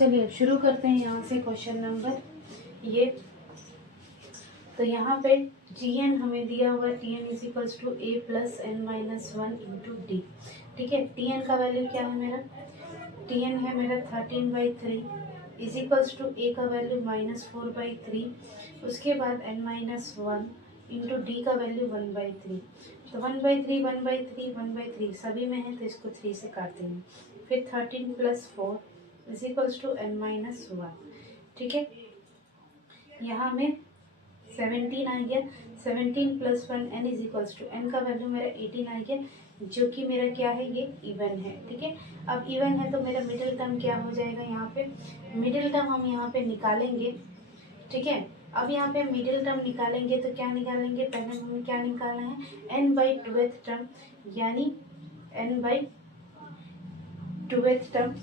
चलिए शुरू करते हैं यहाँ से क्वेश्चन नंबर ये। तो यहाँ पे Tn हमें दिया हुआ है, Tn is equals to a plus N minus one into d. ठीक है, Tn का वैल्यू क्या है मेरा, Tn है मेरा 13/3 इज इक्वल्स टू a का वैल्यू -4/3, उसके बाद n minus one into D का वैल्यू 1/3। तो 1/3 1/3 1/3 सभी में है तो इसको 3 से काटते हैं। फिर 13 plus 4 is equals to n minus one. ठीक है, यहाँ में 17 आ गया, 17 plus one n is equals to n का वैल्यू मेरा 18 आ गया, जो कि मेरा क्या है, ये इवन है। ठीक है, अब इवन है तो मेरा मिडिल टर्म क्या हो जाएगा, यहाँ पे मिडिल टर्म हम यहाँ पे निकालेंगे। ठीक है, अब यहाँ पे मिडिल टर्म निकालेंगे तो क्या निकालेंगे, पहले हमें क्या निकालना है, n/2th टर्म, यानी n/2th term,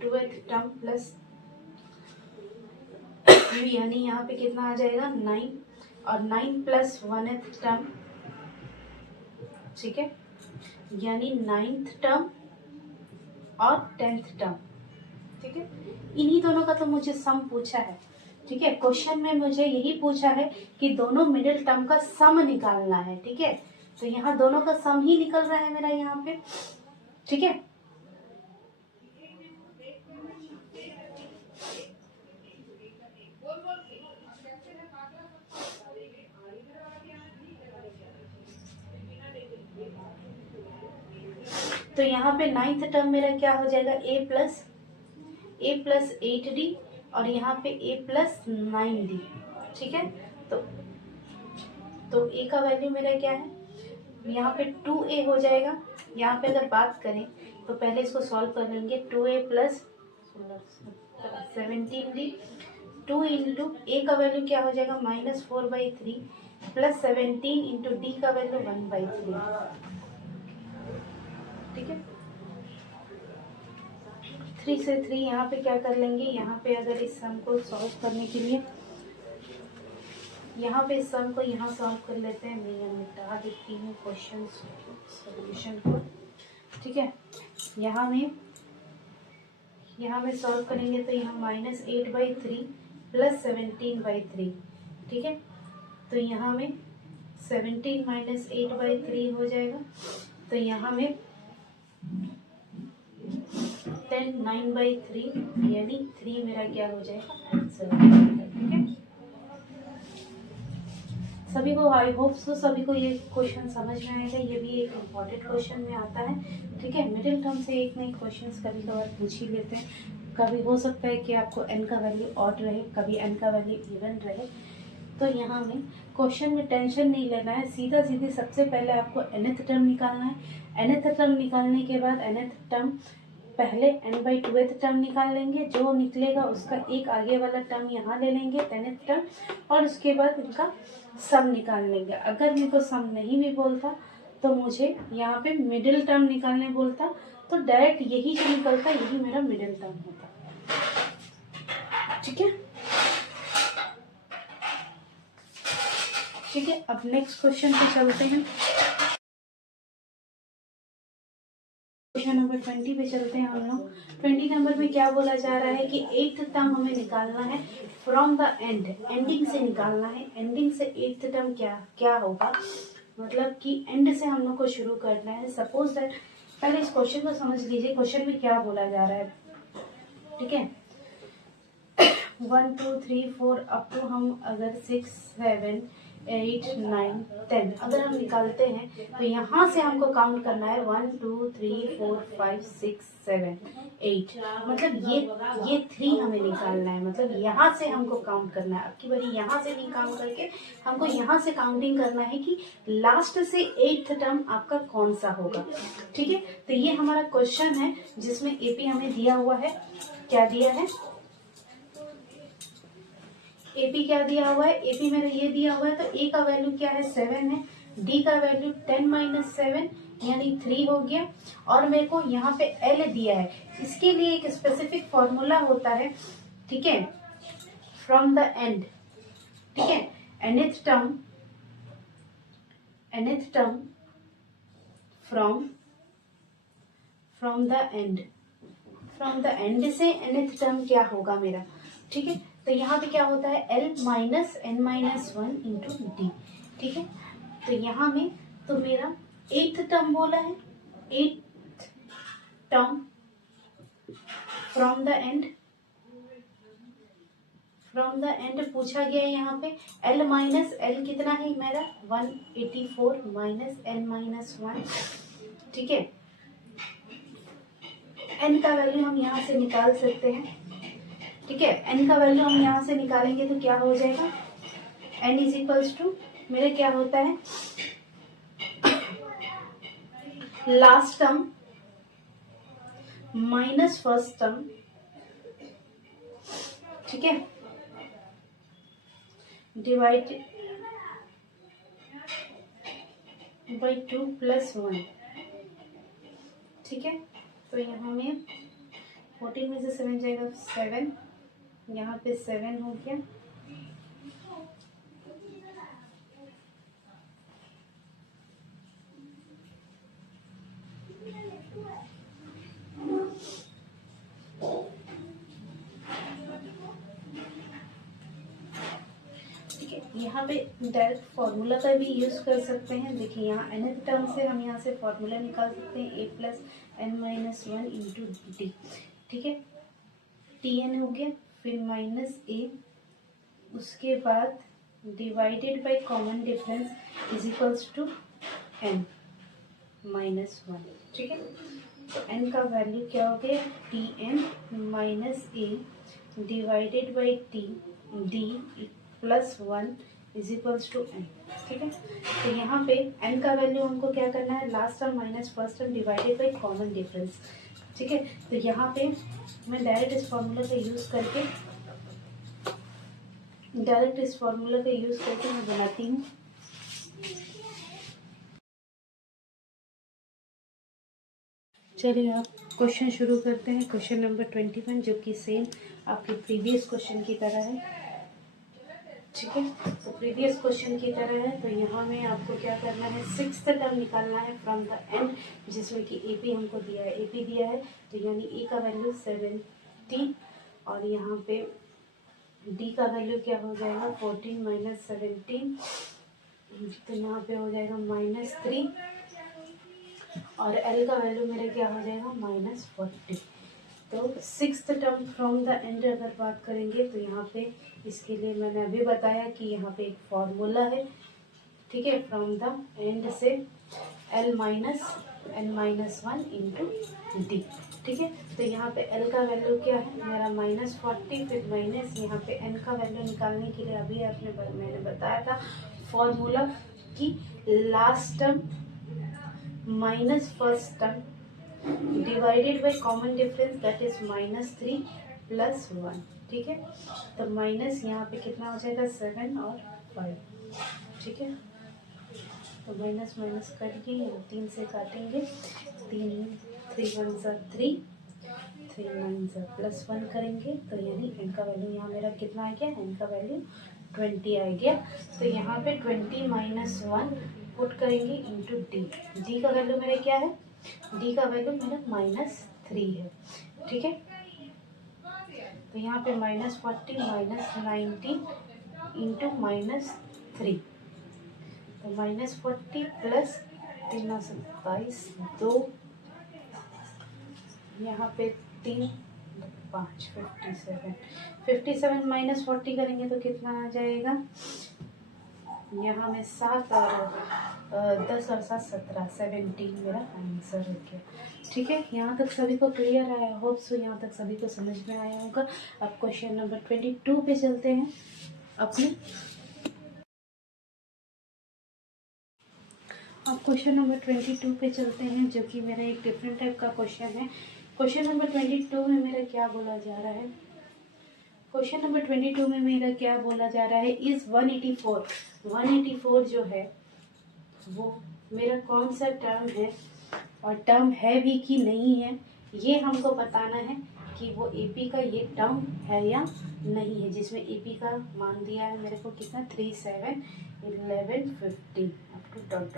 2th term plus यानी यहाँ पे कितना आ जाएगा 9, और 9 प्लस 1th टर्म। ठीक है, यानी 9th टर्म और 10th टर्म। ठीक है, इन्हीं दोनों का तो मुझे सम पूछा है। ठीक है, क्वेश्चन में मुझे यही पूछा है कि दोनों मिडिल टर्म का सम निकालना है। ठीक है, तो यहाँ दोनों का सम ही निकल रहा है मेरा यहाँ पे। ठीक है, तो यहाँ पे 9th टर्म मेरा क्या हो जाएगा, a प्लस 8d, और यहाँ पे a प्लस 9d। ठीक है, तो a का वैल्यू मेरा क्या है, यहाँ पे 2a हो जाएगा। यहाँ पे अगर बात करें तो पहले इसको सॉल्व कर लेंगे। 2a plus 17d, 2 into a का वैल्यू क्या हो जाएगा, -4/3 प्लस 17 इंटू डी का वैल्यू 1/3। ठीक है, 3 से 3 यहाँ पे क्या कर लेंगे, यहाँ पे अगर इस सम को सॉल्व करने के लिए यहाँ पे इस सम को यहाँ सॉल्व कर लेते हैं। मैं यहाँ मिटा देती हूँ क्वेश्चन सॉल्यूशन को। ठीक है, यहाँ में सॉल्व करेंगे तो यहाँ -8/3 प्लस 17/3। ठीक है, तो यहाँ में 17 माइनस 8/3 हो जाएगा, तो यहाँ में 10 9/3 यानी 3 मेरा क्या हो जाएगा, आंसर। ठीक है, सभी को आई होप सो सभी को ये क्वेश्चन समझ में आएगा। ये भी एक इम्पॉर्टेंट क्वेश्चन में आता है। ठीक है, मिडिल टर्म से एक नए क्वेश्चन कभी कभार पूछ ही लेते हैं। कभी हो सकता है कि आपको n का वैल्यू ऑड रहे, कभी n का वैल्यू इवन रहे। तो यहाँ में क्वेश्चन में टेंशन नहीं लेना है, सीधा सीधी सबसे पहले आपको nth टर्म निकालना है। nth टर्म निकालने के बाद nth टर्म पहले n/2th टर्म निकाल लेंगे, जो निकलेगा उसका एक आगे वाला टर्म यहाँ ले लेंगे 10th टर्म, और उसके बाद इनका सम निकाल लेंगे। अगर मेरे को सम नहीं भी बोलता तो मुझे यहाँ पे मिडिल टर्म निकालने बोलता तो डायरेक्ट यही जो निकलता यही मेरा मिडिल टर्म होता। ठीक है, ठीक है, अब नेक्स्ट क्वेश्चन पे चलते हैं। क्वेश्चन नंबर 20 पे चलते हैं हम लोग। 20 नंबर में क्या बोला जा रहा है कि 8th टर्म हमें निकालना है फ्रॉम द एंड, एंडिंग से निकालना है। एंडिंग से 8th टर्म क्या होगा, मतलब कि एंड से हम लोग को शुरू करना है। सपोज दैट, पहले इस क्वेश्चन को समझ लीजिए, क्वेश्चन में क्या बोला जा रहा है। ठीक है, 1 2 3 4 अप टू हम अगर 6 7 8 9 10 अगर हम निकालते हैं तो यहाँ से हमको काउंट करना है 1 2 3 4 5 6 7 8, मतलब ये 3 हमें निकालना है। मतलब यहाँ से हमको काउंट करना है। अब की बारी यहाँ से नहीं काउंट करके हमको यहाँ से काउंटिंग करना है कि लास्ट से 8th टर्म आपका कौन सा होगा। ठीक है, तो ये हमारा क्वेश्चन है जिसमें एपी हमें दिया हुआ है। क्या दिया है, एपी क्या दिया हुआ है, एपी मेरा ये दिया हुआ है। तो ए का वैल्यू क्या है, 7 है, डी का वैल्यू 10 माइनस 7 यानी 3 हो गया, और मेरे को यहाँ पे एल दिया है। इसके लिए एक स्पेसिफिक फॉर्मूला होता है। ठीक है, फ्रॉम द एंड। ठीक है, nth term from from the end, from the end से nth टर्म क्या होगा मेरा, ठीक है। तो यहाँ पे क्या होता है l minus n minus one into d, ठीक है। तो यहाँ में तो मेरा एथ टर्म बोला है, th term from the end, from the end पूछा गया है यहाँ पे l माइनस एल कितना है मेरा 184 माइनस n माइनस वन, ठीक है। n का वैल्यू हम यहाँ से निकाल सकते हैं, ठीक है। n का वैल्यू हम यहाँ से निकालेंगे तो क्या हो जाएगा, n इज इक्वल्स टू मेरे क्या होता है last term minus first term, ठीक है, डिवाइडेड बाई 2 प्लस 1, ठीक है। तो यहाँ में 14 में से 7 जाएगा 7, यहाँ पे 7 हो गया, ठीक है। यहाँ पे डायरेक्ट फॉर्मूला का भी यूज कर सकते हैं। देखिए यहाँ nth टर्म से हम यहाँ से फॉर्मूला निकाल सकते हैं a plus n minus one into d, ठीक है। tn हो गया, फिर माइनस a, उसके बाद divided by common difference is equals to n minus one, ठीक है। तो n का वैल्यू क्या हो गया tn minus a divided by T D plus one is equals to n, ठीक है। तो यहाँ पे n का वैल्यू हमको क्या करना है last term minus first term divided by common difference, ठीक है। तो यहाँ पे मैं डायरेक्ट इस फॉर्मूला का यूज करके मैं बनाती हूँ। चलिए आप क्वेश्चन शुरू करते हैं। क्वेश्चन नंबर 21 जो कि सेम आपके प्रीवियस क्वेश्चन की तरह है, ठीक है। तो प्रीवियस क्वेश्चन की तरह है। तो यहाँ में आपको क्या करना है, सिक्स्थ टर्म निकालना है फ्रॉम द एंड, जिसमें कि ए पी हमको दिया है, ए पी दिया है। तो यानी ए का वैल्यू 70 और यहाँ पे डी का वैल्यू क्या हो जाएगा 14 माइनस 17, तो यहाँ पे हो जाएगा -3 और एल का वैल्यू मेरा क्या हो जाएगा -40। तो sixth term from the end अगर बात करेंगे तो यहाँ पे इसके लिए मैंने अभी बताया कि यहाँ पे एक फॉर्मूला है, ठीक है। फ्रॉम द एंड से L minus n minus one into d, ठीक है। तो यहाँ पे l का वैल्यू क्या है मेरा -40, फिर माइनस यहाँ पे n का वैल्यू निकालने के लिए अभी मैंने बताया था फॉर्मूला कि last term minus first term divided by common difference that is -3 plus 1, ठीक है। तो माइनस यहाँ पे कितना हो जाएगा 7 और 5, ठीक है। तो माइनस माइनस करके यहाँ 3 से काटेंगे, 3 1 सा 3, 3 9 सा प्लस 1 करेंगे तो यानी n का वैल्यू यहाँ मेरा कितना आ गया, n का वैल्यू 20 आ गया। तो यहाँ पे 20 माइनस 1 पुट करेंगे इंटू डी, डी का वैल्यू मेरा क्या है, डी का वैल्यू मेरा -3 है, ठीक है। तो यहाँ पे -40 माइनस 90 इंटू -3, तो -40 प्लस 3 27 2, यहाँ पे 3 5 57 माइनस 40 करेंगे तो कितना आ जाएगा, यहाँ में 7 और 10 और 7 17 17 मेरा आंसर हो गया, ठीक है। यहाँ तक सभी को क्लियर है, आई होप सो यहाँ तक सभी को समझ में आया होगा। अब क्वेश्चन नंबर 22 पे चलते हैं अपने। अब क्वेश्चन नंबर 22 पे चलते हैं जो कि मेरा एक डिफरेंट टाइप का क्वेश्चन है। क्वेश्चन नंबर 22 में मेरा क्या बोला जा रहा है, क्वेश्चन नंबर 22 में मेरा क्या बोला जा रहा है, इस 184 जो है वो मेरा कौन सा टर्म है और टर्म है भी कि नहीं है, ये हमको बताना है कि वो एपी का ये टर्म है या नहीं है, जिसमें एपी का मान दिया है मेरे को कितना 3 7 11 15 अप टू डॉट,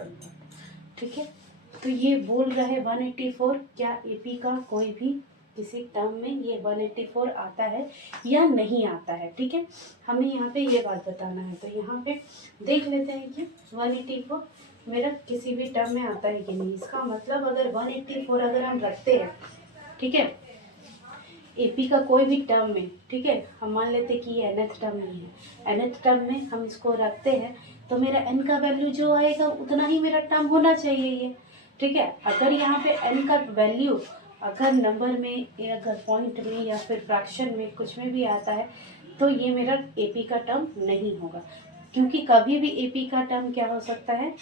ठीक है। तो ये बोल रहा है 184 क्या AP का कोई भी किसी टर्म में ये 184 आता है या नहीं आता है। ठीक है, हमें यहाँ पे ये बात बताना है। तो यहाँ पे देख लेते हैं कि 184 मेरा किसी भी टर्म में आता है कि नहीं। इसका मतलब अगर 184 अगर हम रखते हैं, ठीक है, AP का कोई भी टर्म में, ठीक है, हम मान लेते हैं कि ये nth टर्म नहीं है, nth टर्म में हम इसको रखते हैं तो मेरा n का वैल्यू जो आएगा उतना ही मेरा टर्म होना चाहिए ये। ठीक है, अगर यहाँ पे n का वैल्यू अगर नंबर में या अगर पॉइंट में या फिर फ्रैक्शन में कुछ में भी आता है तो ये मेरा AP का टर्म नहीं होगा, क्योंकि कभी भी AP का टर्म क्या हो सकता है,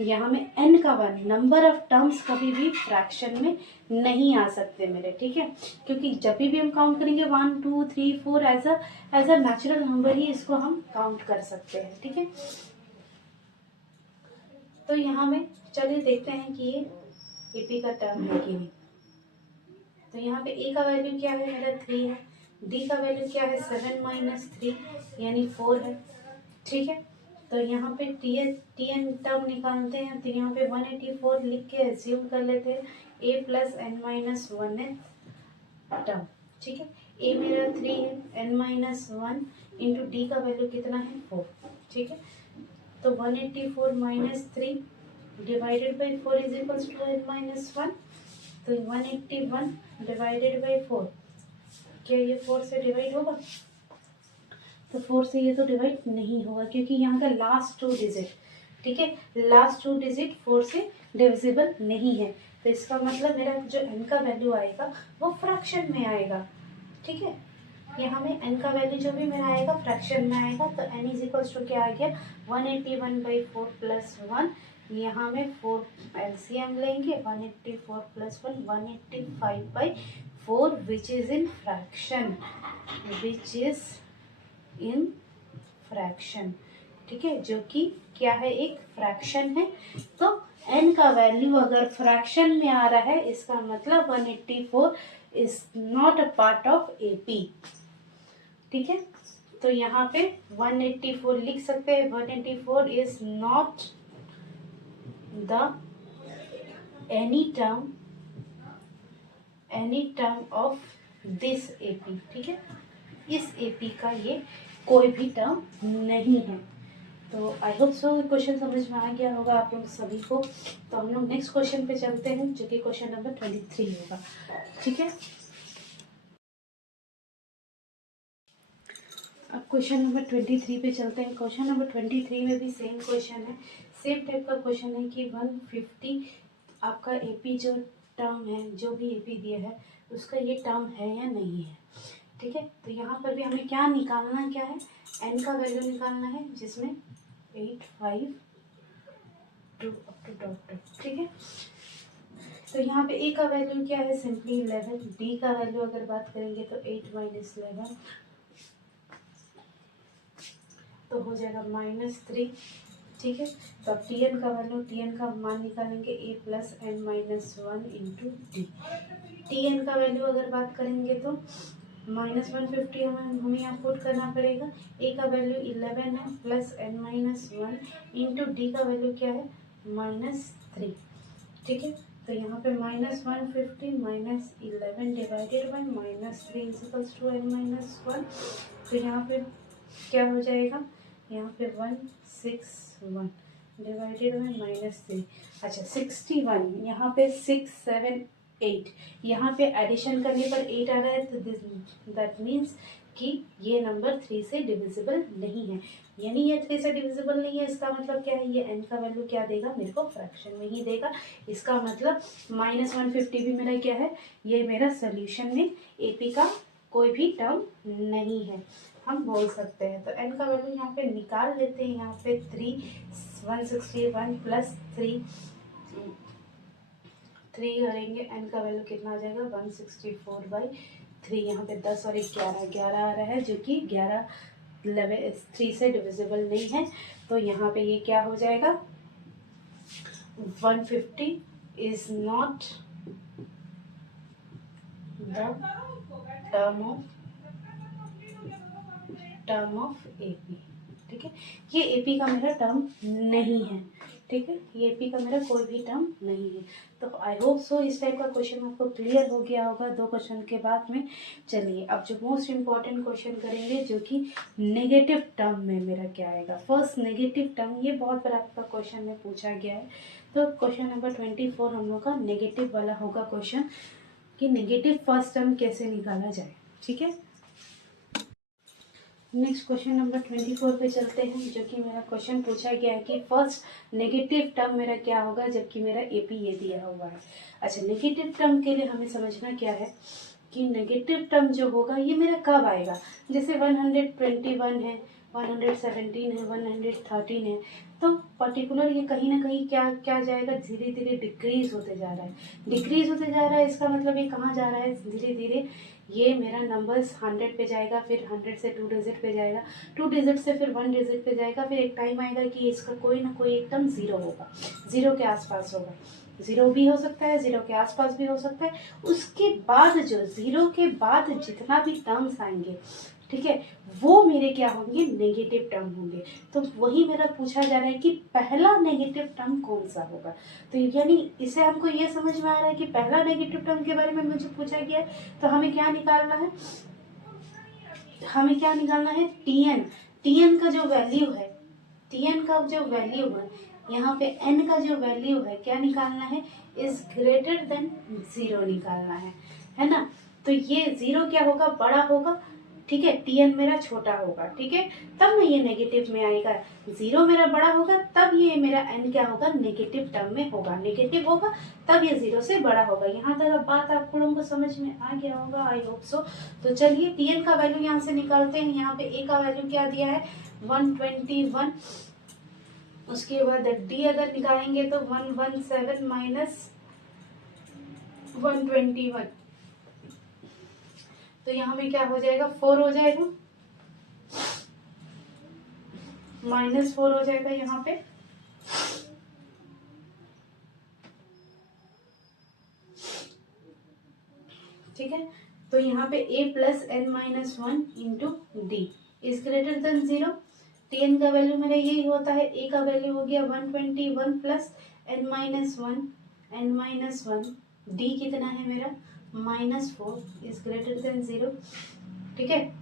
यहाँ में n का वन नंबर ऑफ टर्म्स कभी भी फ्रैक्शन में नहीं आ सकते मेरे। ठीक है, क्योंकि जब भी हम काउंट करेंगे 1 2 3 4 एज अ नेचुरल नंबर ही इसको हम काउंट कर सकते हैं। ठीक है, तो यहाँ में चलिए देखते हैं कि ये AP का टर्म है कि नहीं। तो यहाँ पे A का वैल्यू क्या है, मेरा 3 है। D का वैल्यू क्या है, 7 माइनस 3 यानी 4 है। ठीक है, तो यहाँ पे TN टर्म निकालते हैं। तो यहाँ पे 184 लिख के एज्यूम कर लेते हैं A प्लस n माइनस 1 है टर्म। ठीक है, A मेरा 3 है, n माइनस 1 इंटू D का वैल्यू कितना है, 4। ठीक है, तो 184 minus 3 divided by 4 is equals to n minus 1। तो 181 डिवाइडेड बाई 4, क्या ये 4 से डिवाइड होगा? तो 4 से ये तो डिवाइड नहीं होगा, क्योंकि यहाँ का लास्ट 2 डिजिट, ठीक है, लास्ट 2 डिजिट 4 से डिविजिबल नहीं है। तो इसका मतलब मेरा जो n का वैल्यू आएगा वो फ्रैक्शन में आएगा। ठीक है, यहाँ में n का वैल्यू जो भी मेरा आएगा फ्रैक्शन में आएगा। तो n इज इक्वल्स टू क्या आ गया, 181 बाई 4 प्लस 1। यहाँ में 4 एलसीएम लेंगे, 184 plus 1 185 by 4 which is in fraction, which is in fraction. ठीक है, जो कि क्या है, एक फ्रैक्शन है। तो n का वैल्यू अगर फ्रैक्शन में आ रहा है इसका मतलब 184 is not a part of AP। ठीक है, तो यहाँ पे 184 लिख सकते हैं, 184 is not the any term of this AP। ठीक है, इस AP का ये कोई भी टर्म नहीं है। तो आई होप सो क्वेश्चन समझ में आ गया होगा आप लोग सभी को। तो हम लोग नेक्स्ट क्वेश्चन पे चलते हैं, जो कि क्वेश्चन नंबर 23 होगा। ठीक है, अब क्वेश्चन नंबर 23 पे चलते हैं। क्वेश्चन नंबर 23 में भी सेम क्वेश्चन है, सेम टाइप का क्वेश्चन है कि 150 आपका AP जो टर्म है, जो भी AP दिया है उसका ये टर्म है या नहीं है। ठीक है, तो यहाँ पर भी हमें क्या निकालना, क्या है, n का वैल्यू निकालना है, जिसमें 8 5 2 अप टू डॉट। ठीक है, तो यहाँ पे A का वैल्यू क्या है, सिंपली 11। D का वैल्यू अगर बात करेंगे तो 8 माइनस 11 तो हो जाएगा -3। ठीक है, तो अब Tn का वैल्यू, Tn का मान निकालेंगे A plus n minus 1 into D. Tn का वैल्यू अगर बात करेंगे तो -150 हमें यहाँ पुट करना पड़ेगा। A का वैल्यू 11 है plus n minus 1 into D का वैल्यू क्या है, -3। ठीक है, तो यहाँ पे -150 minus 11 divided by -3 is equals to n minus 1। तो यहाँ पे क्या हो जाएगा, यहाँ पे 161 डिवाइडेड बाई -3, अच्छा 61, यहाँ पे 6 7 8, यहाँ पे एडिशन करने पर 8 आ रहा है। तो दैट मीन्स कि ये नंबर 3 से डिविजिबल नहीं है, यानी ये 3 से डिविजिबल नहीं है। इसका मतलब क्या है, ये n का वैल्यू क्या देगा, मेरे को फ्रैक्शन में ही देगा। इसका मतलब -150 भी मेरा क्या है, ये मेरा सोल्यूशन में AP का कोई भी टर्म नहीं है, हम बोल सकते हैं। तो n का वैल्यू यहाँ पे निकाल लेते हैं। यहाँ पे 161 प्लस 3 करेंगे, n का वैल्यू कितना आ जाएगा, 164 बाई 3। यहाँ पे 10 और 11 आ रहा है, जो कि 3 से डिविजिबल नहीं है। तो यहाँ पे ये क्या हो जाएगा, 150 is not the term of AP। ठीक है, ये AP का मेरा टर्म नहीं है। ठीक है, ये पी का मेरा कोई भी टर्म नहीं है। तो आई होप सो इस टाइप का क्वेश्चन आपको क्लियर हो गया होगा 2 क्वेश्चन के बाद में। चलिए अब जो मोस्ट इम्पॉर्टेंट क्वेश्चन करेंगे, जो कि नेगेटिव टर्म में मेरा क्या आएगा। फर्स्ट नेगेटिव टर्म, ये बहुत बार आपका क्वेश्चन में पूछा गया है। तो क्वेश्चन नंबर 24 हम लोग का नेगेटिव वाला होगा क्वेश्चन, कि नेगेटिव फर्स्ट टर्म कैसे निकाला जाए। ठीक है, नेक्स्ट क्वेश्चन नंबर 24 पे चलते हैं, जो कि मेरा क्वेश्चन पूछा गया है कि फर्स्ट नेगेटिव टर्म मेरा क्या होगा, जबकि मेरा एपी ये दिया हुआ है। अच्छा, नेगेटिव टर्म के लिए हमें समझना क्या है कि नेगेटिव टर्म जो होगा ये मेरा कब आएगा। जैसे 121 है, 117 है, 113 है, तो पर्टिकुलर ये कहीं ना कहीं क्या क्या जाएगा, धीरे धीरे डिक्रीज होते जा रहा है। डिक्रीज होते जा रहा है, इसका मतलब ये कहाँ जा रहा है, धीरे धीरे ये मेरा नंबर्स 100 पे जाएगा, फिर 100 से 2 डिजिट पे जाएगा, 2 डिजिट से फिर 1 डिजिट पे जाएगा, फिर एक टाइम आएगा कि इसका कोई ना कोई एक टर्म ज़ीरो होगा, ज़ीरो के आसपास होगा। ज़ीरो भी हो सकता है, ज़ीरो के आसपास भी हो सकता है। उसके बाद जो ज़ीरो के बाद जितना भी टर्म्स आएंगे, ठीक है, वो मेरे क्या होंगे, नेगेटिव टर्म होंगे। तो वही मेरा पूछा जा रहा है कि पहला नेगेटिव टर्म कौन सा होगा। तो यानी इसे हमको ये समझ में आ रहा है कि पहला नेगेटिव टर्म के बारे में मुझे पूछा गया है, तो हमें क्या निकालना है, हमें क्या निकालना है, टीएन। टीएन का जो वैल्यू है, टीएन का जो वैल्यू है, यहाँ पे एन का जो वैल्यू है, क्या निकालना है, इज ग्रेटर देन 0 निकालना है ना। तो ये 0 क्या होगा, बड़ा होगा, ठीक है, टीएन मेरा छोटा होगा, ठीक है, तब ना ये नेगेटिव में आएगा। 0 मेरा बड़ा होगा, तब ये मेरा एन क्या होगा, नेगेटिव टर्म में होगा, नेगेटिव होगा, तब ये 0 से बड़ा होगा। यहाँ तक अब बात आप लोगों को समझ में आ गया होगा, आई होप सो। तो चलिए टीएन का वैल्यू यहाँ से निकालते हैं। यहाँ पे ए का वैल्यू क्या दिया है, 121। उसके बाद डी अगर निकालेंगे तो 117 माइनस 121, तो यहाँ पे क्या हो जाएगा, 4 हो जाएगा, -4 हो जाएगा यहाँ पे। ठीक है, तो यहाँ पे a plus N minus 1 into D is greater than 0। TN का वैल्यू मेरा यही होता है, a का वैल्यू हो गया 121 प्लस एन माइनस 1, डी कितना है मेरा, -4 इज ग्रेटर देन 0। ठीक है,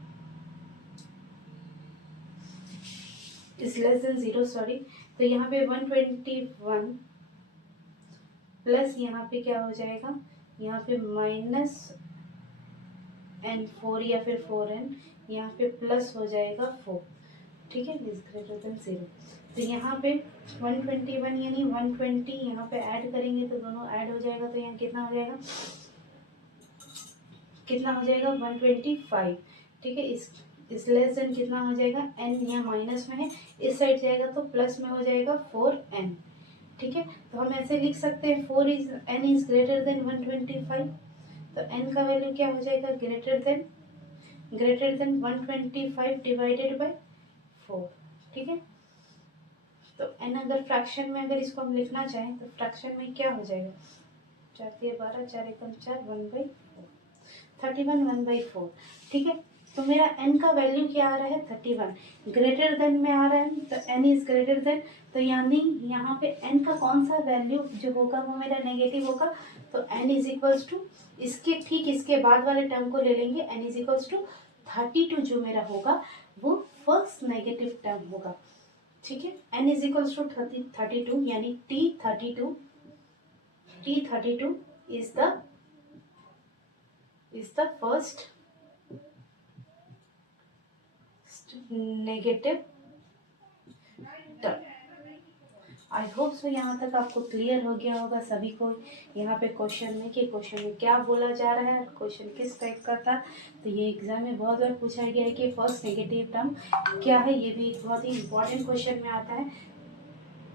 इज लेस देन 0, सॉरी। तो यहाँ पे 121 प्लस यहाँ पे क्या हो जाएगा, यहाँ पे -n4 या फिर 4n, यहाँ पे प्लस हो जाएगा 4। ठीक है, इज ग्रेटर देन 0। तो यहाँ पे 121 यानी 120 यहाँ पे ऐड करेंगे तो दोनों ऐड हो जाएगा, तो यहाँ कितना हो जाएगा, कितना हो जाएगा 125। ठीक है, इस लेस देन कितना हो जाएगा, n यहाँ माइनस में है, इस साइड जाएगा तो प्लस में हो जाएगा 4n। ठीक है, तो हम ऐसे लिख सकते हैं n इज ग्रेटर देन 125। तो n का वैल्यू क्या हो जाएगा, ग्रेटर देन 125 डिवाइडेड बाय 4। ठीक है, तो n अगर फ्रैक्शन में अगर इसको हम लिखना चाहें तो फ्रैक्शन में क्या हो जाएगा, 4 3 12, 4 एकम 4, 1/4, 31 1/4। ठीक है, तो मेरा n का वैल्यू क्या आ रहा है, 31, ग्रेटर देन में आ रहा है, तो n इज ग्रेटर देन, तो यानी यहाँ पे n का कौन सा वैल्यू जो होगा वो मेरा नेगेटिव होगा। तो n इज इक्वल्स टू, इसके ठीक इसके बाद वाले टर्म को ले लेंगे, n इज इक्वल्स टू 32 जो मेरा होगा वो फर्स्ट नेगेटिव टर्म होगा। ठीक है, n इज इक्वल्स टू 32 यानी T32 is the first negative term। I hope so यहाँ तक आपको क्लियर हो गया होगा सभी को यहाँ पे क्वेश्चन में कि क्वेश्चन में क्या बोला जा रहा है, क्वेश्चन किस टाइप का था। तो ये एग्जाम में बहुत बार पूछा गया है कि फर्स्ट नेगेटिव टर्म क्या है, ये भी एक बहुत ही इंपॉर्टेंट क्वेश्चन में आता है।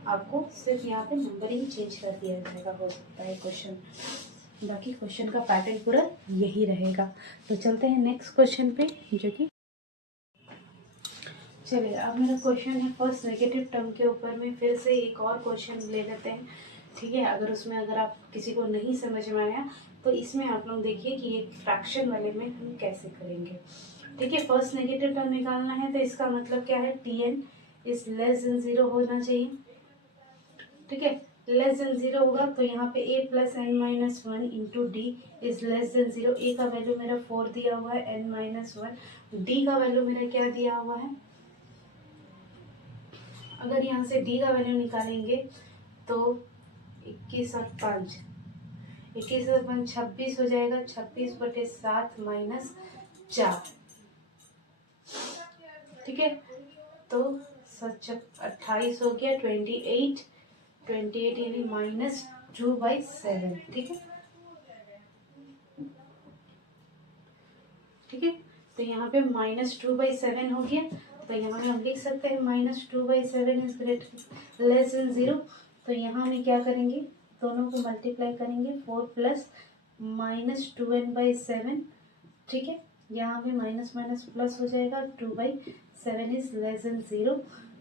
आपको सिर्फ यहाँ पे नंबर ही चेंज कर दिया जाएगा, हो सकता है क्वेश्चन, बाकी क्वेश्चन का पैटर्न पूरा यही रहेगा। तो चलते हैं नेक्स्ट क्वेश्चन पे, जो कि चलिए अब मेरा क्वेश्चन है फर्स्ट नेगेटिव टर्म के ऊपर में फिर से एक और क्वेश्चन ले लेते हैं। ठीक है, अगर उसमें अगर आप किसी को नहीं समझ में आया तो इसमें आप लोग देखिए कि एक फ्रैक्शन वाले में हम कैसे करेंगे। ठीक है, फर्स्ट नेगेटिव टर्म निकालना है तो इसका मतलब क्या है, Tn इज लेस देन 0 होना चाहिए। ठीक है, लेस देन 0 होगा तो यहाँ पे a plus N minus one into D is less than 0। a का वैल्यू मेरा 4 दिया हुआ है, n माइनस वन, डी का वैल्यू मेरा क्या दिया हुआ है, अगर यहाँ से d का वैल्यू निकालेंगे तो 21 और 5, 21 और 5 26 हो जाएगा, 26/7 माइनस 4, ठीक है, तो 28 हो गया, 28 यानी -2/7, ठीक है, ठीक है, तो यहाँ पे -2/7 हो गया, तो यहाँ में हम लिख सकते हैं -2/7 इज ग्रेटर लेस देन 0। तो यहाँ में क्या करेंगे, दोनों को मल्टीप्लाई करेंगे, 4 प्लस -2n/7, ठीक है, यहाँ में माइनस माइनस प्लस हो जाएगा, 2/7 इज लेस देन 0।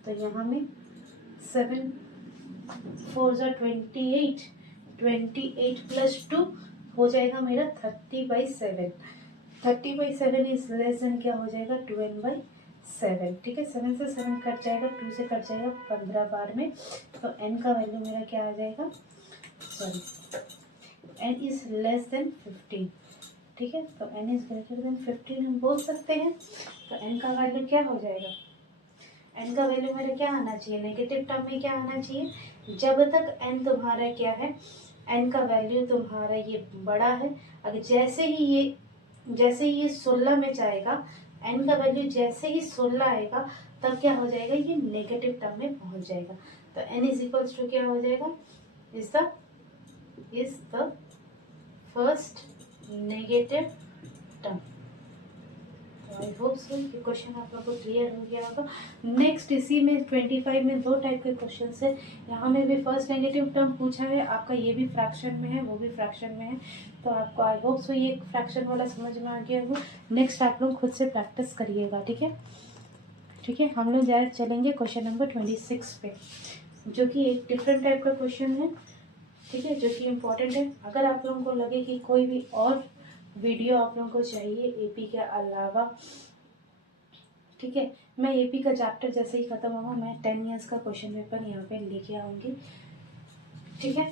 तो यहाँ में 7 4 ज़ा 28, 28 प्लस 2 हो जाएगा मेरा 30/7, 30/7 इज लेस देन क्या हो जाएगा 2n/7, ठीक है, 7 से 7 कट जाएगा, 2 से कट जाएगा 15 बार में, तो n का वैल्यू मेरा क्या आ जाएगा, sorry n is less then 15, ठीक है, तो n इज ग्रेटर देन 15 हम बोल सकते हैं। तो n का वैल्यू क्या हो जाएगा, n का वैल्यू मेरा क्या आना चाहिए, नेगेटिव टर्म में क्या आना चाहिए, जब तक n तुम्हारा क्या है, n का वैल्यू तुम्हारा ये बड़ा है, अगर जैसे ही ये 16 में जाएगा, n का वैल्यू जैसे ही 16 आएगा तब क्या हो जाएगा, ये नेगेटिव टर्म में पहुंच जाएगा। तो n इज इक्वल्स टू क्या हो जाएगा, is the first negative term. I hope so ये क्वेश्चन आप लोगों को क्लियर हो गया होगा। नेक्स्ट इसी में 25 में दो टाइप के क्वेश्चन है, यहाँ में भी फर्स्ट नेगेटिव टर्म पूछा है आपका, ये भी फ्रैक्शन में है वो भी फ्रैक्शन में है, तो आपको आई होप सो ये फ्रैक्शन वाला समझ में आ गया होगा। नेक्स्ट आप लोग खुद से प्रैक्टिस करिएगा, ठीक है, ठीक है। हम लोग डायरेक्ट चलेंगे क्वेश्चन नंबर 26 पे, जो कि एक डिफरेंट टाइप का क्वेश्चन है, ठीक है, जो कि इम्पोर्टेंट है। अगर आप लोगों को लगे कि कोई भी और वीडियो आप लोगों को चाहिए एपी के अलावा, ठीक है, मैं एपी का चैप्टर जैसे ही खत्म होगा मैं 10 ईयर्स का क्वेश्चन पेपर यहाँ पे लेके आऊँगी, ठीक है।